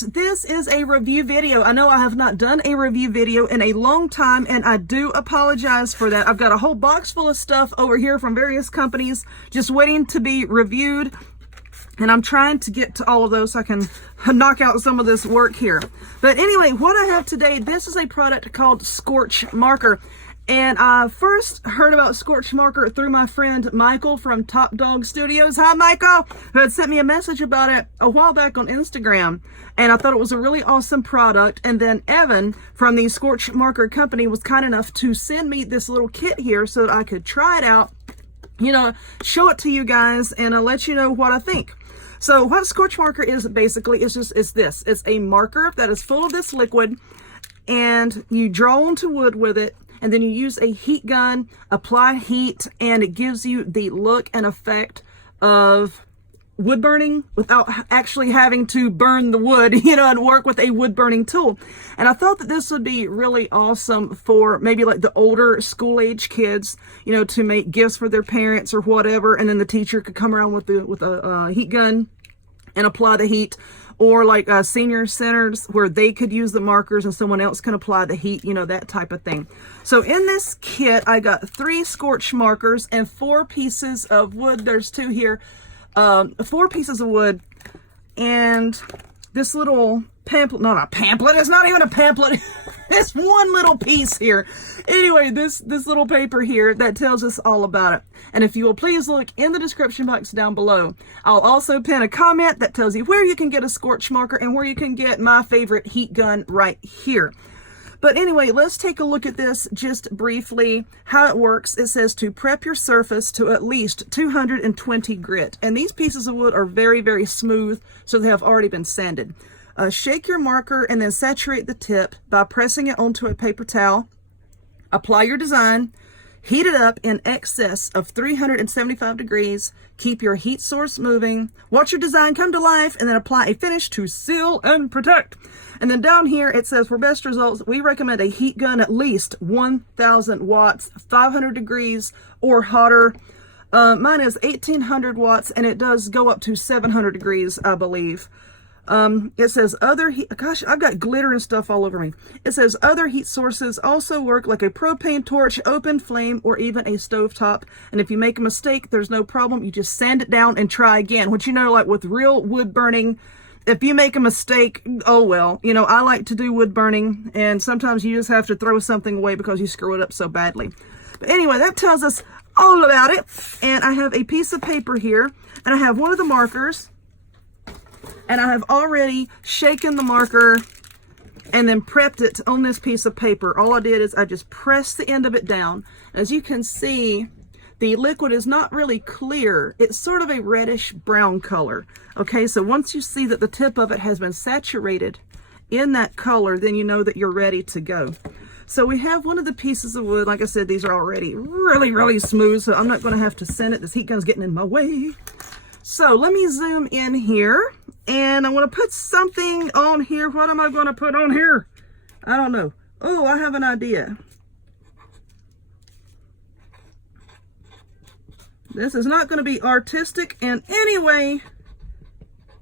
guys, this is a review video. I know I have not done a review video in a long time, and I do apologize for that. I've got a whole box full of stuff over here from various companies just waiting to be reviewed, and I'm trying to get to all of those so I can knock out some of this work here. But anyway, what I have today, this is a product called Scorch Marker. And I first heard about Scorch Marker through my friend Michael from Top Dog Studios. Hi, Michael, who had sent me a message about it a while back on Instagram. And I thought it was a really awesome product. And then Evan from the Scorch Marker company was kind enough to send me this little kit here so that I could try it out, you know, show it to you guys, and I'll let you know what I think. So what Scorch Marker is basically, it's this. It's a marker that is full of this liquid, and you draw onto wood with it. And then you use a heat gun, apply heat, and it gives you the look and effect of wood burning without actually having to burn the wood, you know, and work with a wood burning tool. And I thought that this would be really awesome for maybe like the older school age kids, you know, to make gifts for their parents or whatever. And then the teacher could come around with a heat gun and apply the heat. Or like senior centers where they could use the markers and someone else can apply the heat, you know, that type of thing. So in this kit, I got 3 Scorch markers and 4 pieces of wood. There's 2 here. 4 pieces of wood and this little pamphlet, not a pamphlet, it's not even a pamphlet. It's one little piece here. Anyway, this little paper here that tells us all about it. And if you will please look in the description box down below, I'll also pin a comment that tells you where you can get a Scorch marker and where you can get my favorite heat gun right here. But anyway, let's take a look at this just briefly, how it works. It says to prep your surface to at least 220 grit. And these pieces of wood are very, very smooth, so they have already been sanded. Shake your marker and then saturate the tip by pressing it onto a paper towel. Apply your design. Heat it up in excess of 375 degrees. Keep your heat source moving. Watch your design come to life and then apply a finish to seal and protect. And then down here it says for best results, we recommend a heat gun at least 1000 watts, 500 degrees or hotter. Mine is 1800 watts and it does go up to 700 degrees, I believe. It says other heat, gosh, I've got glitter and stuff all over me. It says other heat sources also work like a propane torch, open flame, or even a stovetop. And if you make a mistake, there's no problem. You just sand it down and try again. Which, you know, like with real wood burning, if you make a mistake, oh well. You know, I like to do wood burning, and sometimes you just have to throw something away because you screw it up so badly. But anyway, that tells us all about it. And I have a piece of paper here, and I have one of the markers. And I have already shaken the marker and then prepped it on this piece of paper. All I did is I just pressed the end of it down. As you can see, the liquid is not really clear. It's sort of a reddish brown color. Okay, so once you see that the tip of it has been saturated in that color, then you know that you're ready to go. So we have one of the pieces of wood. Like I said, these are already really, really smooth, so I'm not going to have to sand it. This heat gun's getting in my way. So let me zoom in here, and I want to put something on here. What am I going to put on here? I don't know. Oh, I have an idea. This is not going to be artistic in any way.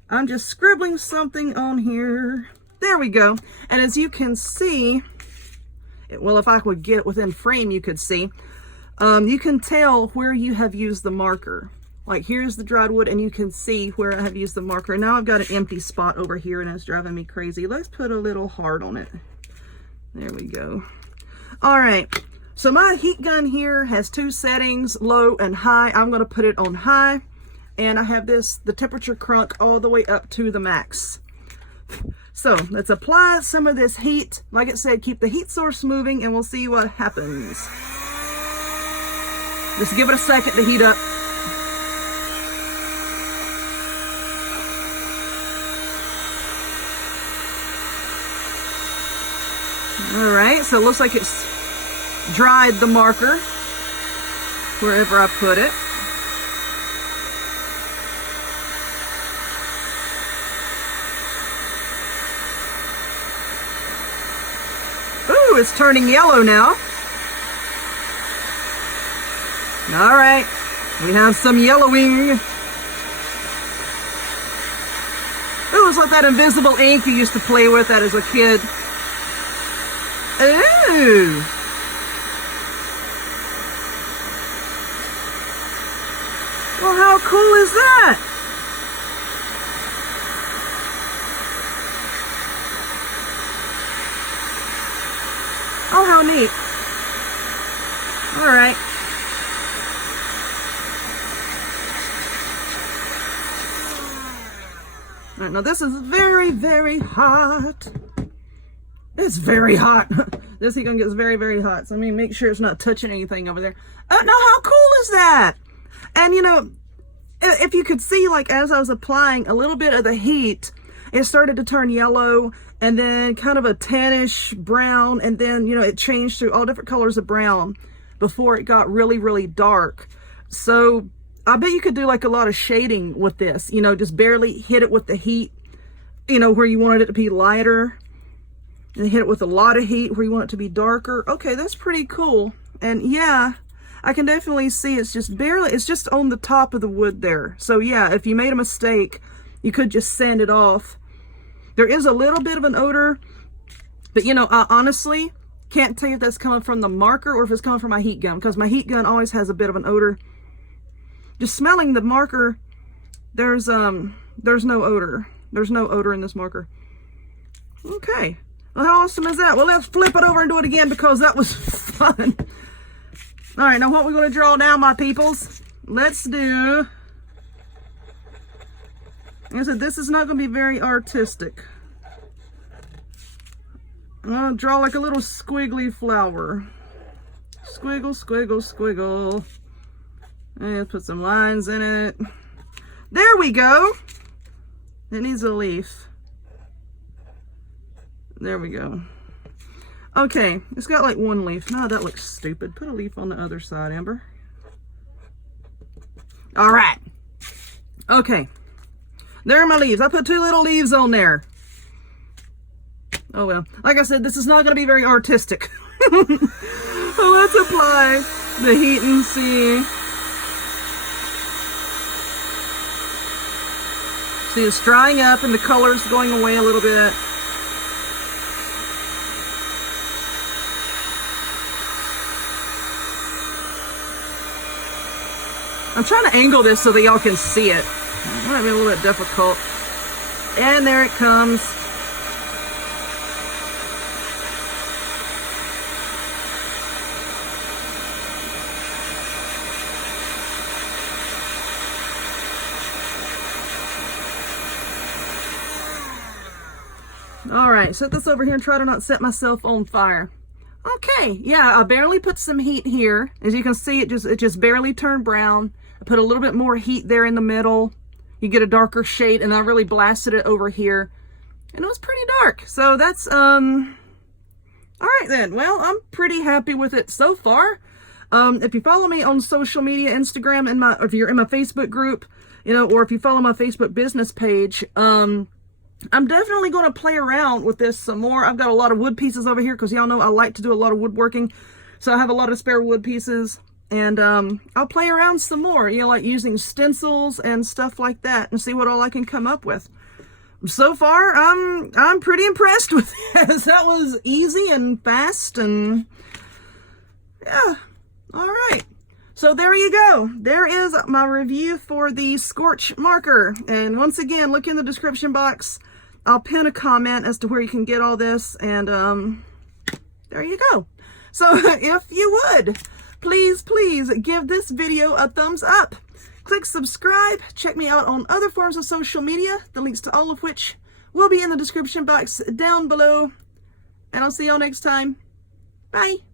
I'm just scribbling something on here. There we go. And as you can see, well, if I would get it within frame, you could see. You can tell where you have used the marker. Like here's the dried wood and you can see where I have used the marker. And now I've got an empty spot over here and it's driving me crazy. Let's put a little heart on it. There we go. All right. So my heat gun here has 2 settings, low and high. I'm going to put it on high. And I have the temperature crunk all the way up to the max. So let's apply some of this heat. Like it said, keep the heat source moving and we'll see what happens. Just give it a second to heat up. All right, so it looks like it's dried the marker wherever I put it. Ooh, it's turning yellow now. All right, we have some yellowing. Ooh, looks like that invisible ink you used to play with that as a kid. Ooh. Well, how cool is that? Oh, how neat. All right. All right, now this is very, very hot. It's very hot. This heat gun gets very, very hot. So let me make sure it's not touching anything over there. Oh, no, how cool is that? And you know, if you could see, like as I was applying a little bit of the heat, it started to turn yellow and then kind of a tannish brown. And then, you know, it changed through all different colors of brown before it got really, really dark. So I bet you could do like a lot of shading with this, you know, just barely hit it with the heat, you know, where you wanted it to be lighter, and hit it with a lot of heat where you want it to be darker. Okay, that's pretty cool. And yeah, I can definitely see it's just barely, it's just on the top of the wood there. So yeah, if you made a mistake, you could just sand it off. There is a little bit of an odor, but you know, I honestly can't tell you if that's coming from the marker or if it's coming from my heat gun, because my heat gun always has a bit of an odor. Just smelling the marker, there's no odor. There's no odor in this marker. Okay. Well, how awesome is that? Well, let's flip it over and do it again because that was fun. All right, now what we're going to draw now, my peoples, let's do... Like I said, this is not going to be very artistic. I'm going to draw like a little squiggly flower. Squiggle, squiggle, squiggle. And put some lines in it. There we go. It needs a leaf. There we go. Okay, it's got like one leaf. No, that looks stupid. Put a leaf on the other side, Amber. All right. Okay. There are my leaves. I put 2 little leaves on there. Oh well. Like I said, this is not going to be very artistic. So let's apply the heat and see. See, it's drying up and the color's going away a little bit. I'm trying to angle this so that y'all can see it. It might be a little bit difficult. And there it comes. All right, set this over here and try to not set myself on fire. Okay, yeah, I barely put some heat here. As you can see, it just barely turned brown. I put a little bit more heat there in the middle. You get a darker shade, and I really blasted it over here. And it was pretty dark. So that's, all right then. Well, I'm pretty happy with it so far. If you follow me on social media, Instagram, and if you're in my Facebook group, you know, or if you follow my Facebook business page, I'm definitely going to play around with this some more. I've got a lot of wood pieces over here because y'all know I like to do a lot of woodworking. So I have a lot of spare wood pieces. And I'll play around some more, you know, like using stencils and stuff like that and see what all I can come up with. So far, I'm pretty impressed with this. That was easy and fast and yeah, all right. So there you go. There is my review for the Scorch Marker. And once again, look in the description box. I'll pin a comment as to where you can get all this. And there you go. So if you would, please give this video a thumbs up. Click subscribe. Check me out on other forms of social media, the links to all of which will be in the description box down below. And I'll see y'all next time. Bye.